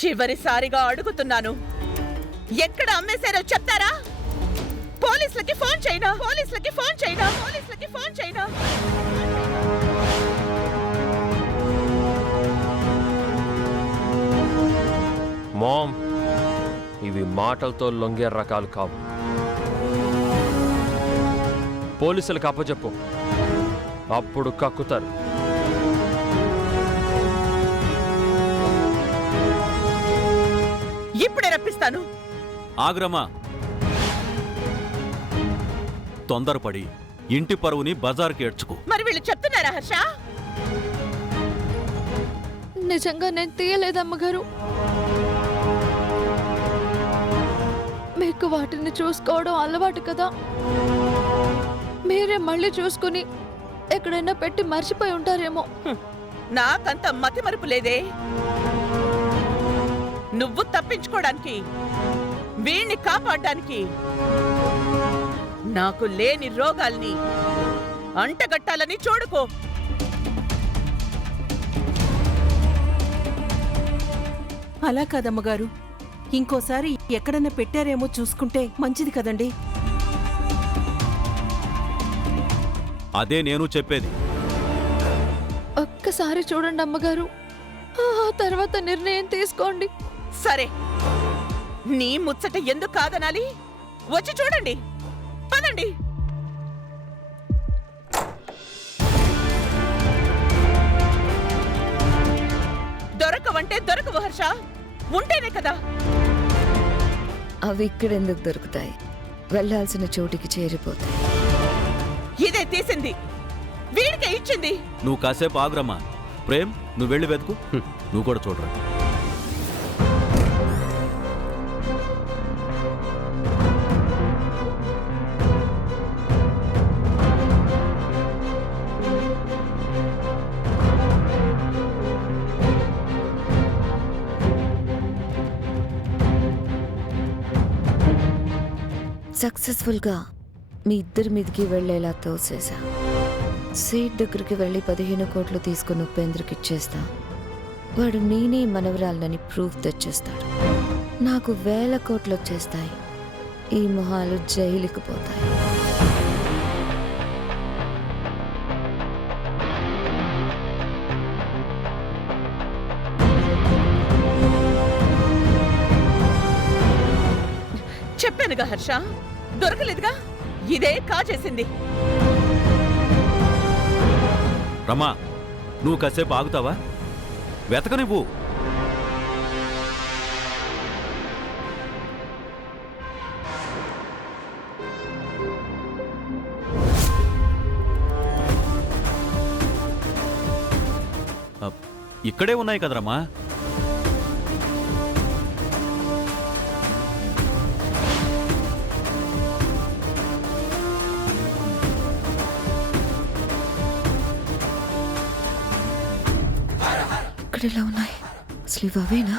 చివరిసారిగా అడుగుతున్నాను, ఎక్కడ అమ్మేశారో చెప్తారా? పోలీసులకి ఫోన్ చేయనా? పోలీసులకి ఫోన్ చేయనా? పోలీసులకి ఫోన్ చేయనా? మామ్, ఇవి మాటలతో లొంగే రకాలు కావు. పోలీసులకు అప్పచెప్పు, అప్పుడు కక్కుతారు. ఇప్పుడే రప్పిస్తాను. ఆగ్రమా, తొందరపడి ఇంటి పరువుని బజార్కి ఏడ్చుకో. మరి వీళ్ళు చెప్తున్నారా హర్ష? నిజంగా నేను తీయలేదమ్మగారు. మీకు వాటిని చూసుకోవడం అలవాటు కదా, మీరే మళ్ళీ చూసుకుని ఎక్కడైనా పెట్టి మర్చిపోయి ఉంటారేమో. నాకంత మతి మరుపు లేదే. నువ్వు తప్పించుకోవడానికి, వీణ్ణి కాపాడడానికి, నాకు లేని రోగాల్ని అంటగట్టాలని చూడుకో. అలా కాదమ్మగారు, ఇంకోసారి ఎక్కడన్నా పెట్టారేమో చూసుకుంటే మంచిది కదండి. అదే నేను చెప్పేది. ఒక్కసారి చూడండి అమ్మగారు, ఆ తర్వాత నిర్ణయం తీసుకోండి. సరే, నీ ముచ్చట ఎందుకు కాదనాలి? వచ్చి చూడండి, పదండి. దొరకవంటే దొరకవు హర్ష, ఉంటేనే కదా. అవి ఇక్కడెందుకు దొరుకుతాయి? వెళ్లాల్సిన చోటికి చేరిపోతాయి. ఇదే తీసింది, వీడికే ఇచ్చింది. నువ్వు కాసేపు ఆగ్రమా. ప్రేమ్, నువ్వు వెళ్ళి వెతుకు. నువ్వు కూడా చూడరా. సక్సెస్ఫుల్గా మీ ఇద్దరి మీదకి వెళ్లేలా తోసేసా. సేట్ దగ్గరికి వెళ్ళి 15 కోట్లు తీసుకుని ఉపేంద్రకి ఇచ్చేస్తా. వాడు నేనే మనవరాలనని ప్రూఫ్ తెచ్చేస్తాడు. నాకు 1000 కోట్లు వచ్చేస్తాయి. ఈ మొహాలు జైలుకి పోతాయి. చెప్పానుగా హర్ష, దొరకలేదుగా. ఇదే కాజేసింది. రమా, నువ్వు కాసేపు ఆగుతావా? వెతక నువ్వు. ఇక్కడే ఉన్నాయి కదరమ్మా. ఇక్కడ ఎలా ఉన్నాయి? అసలు ఇవేనా?